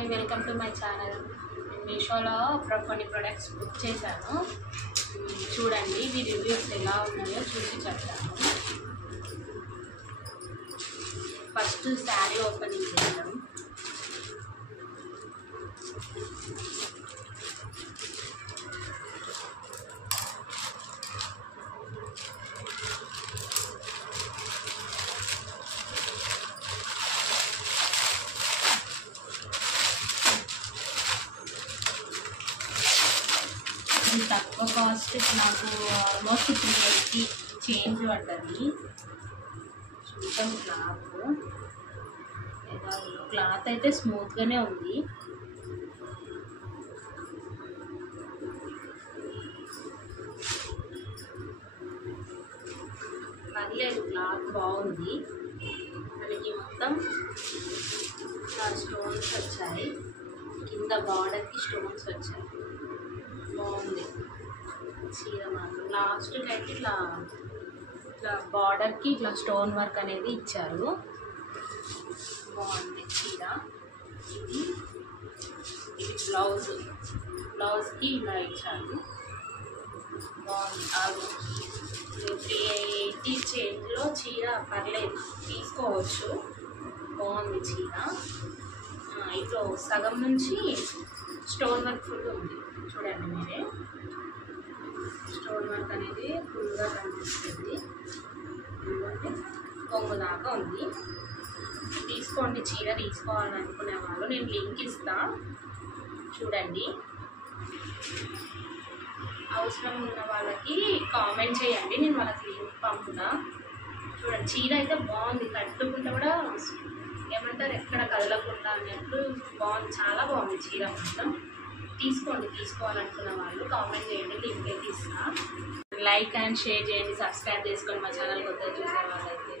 Hi welcome to my channel. నేను మీషోలో కొన్ని ప్రొడక్ట్స్ బుక్ చేశాను. చూడండి ఇవి రివ్యూస్ ఎలా ఉన్నాయో చూసి చెప్తాను. ఫస్ట్ శారీ ఓపెనింగ్ చేద్దాం. తక్కువ కాస్ట్ నాకు ఆల్మోస్ట్ 380 చేంజ్ పడ్డది. చూద్దాం క్లాత్ అయితే స్మూత్గానే ఉంది. పర్లేదు, క్లాత్ బాగుంది. మనకి మొత్తం స్టోన్స్ వచ్చాయి, కింద బార్డర్కి స్టోన్స్ వచ్చాయి. బాగుంది చీర మాత్రం. లాస్ట్కి అయితే ఇట్లా బార్డర్కి ఇట్లా స్టోన్ వర్క్ అనేది ఇచ్చారు. బాగుంది చీర. ఇది బ్లౌజ్కి ఇలా ఇచ్చారు. బాగుంది. 380 చేంజ్లో చీర పర్లేదు, తీసుకోవచ్చు. బాగుంది చీర. ఇట్లా సగం నుంచి స్టోన్ వర్క్ ఫుల్ ఉంది. చూడండి మీరే, స్టోన్ వర్క్ అనేది ఫుల్గా కనిపిస్తుంది. కొంగు దాకా ఉంది. తీసుకోండి, చీర తీసుకోవాలనుకునే వాళ్ళు నేను లింక్ ఇస్తా, చూడండి. అవసరం ఉన్న వాళ్ళకి కామెంట్ చేయండి, నేను వాళ్ళకి లింక్ పంపుతా. చూడండి చీర అయితే బాగుంది. కట్టుకుంటే కూడా ఏమంటారు, ఎక్కడ కదలకుండా అన్నట్టు బాగుంది. చాలా బాగుంది చీర మొత్తం. తీసుకోండి, తీసుకోవాలనుకున్న వాళ్ళు కామెంట్ చేయండి, లింక్ అయితే ఇస్తా. లైక్ అండ్ షేర్ చేయండి, సబ్స్క్రైబ్ చేసుకోండి మా ఛానల్ కొత్తగా చూసే వాళ్ళైతే.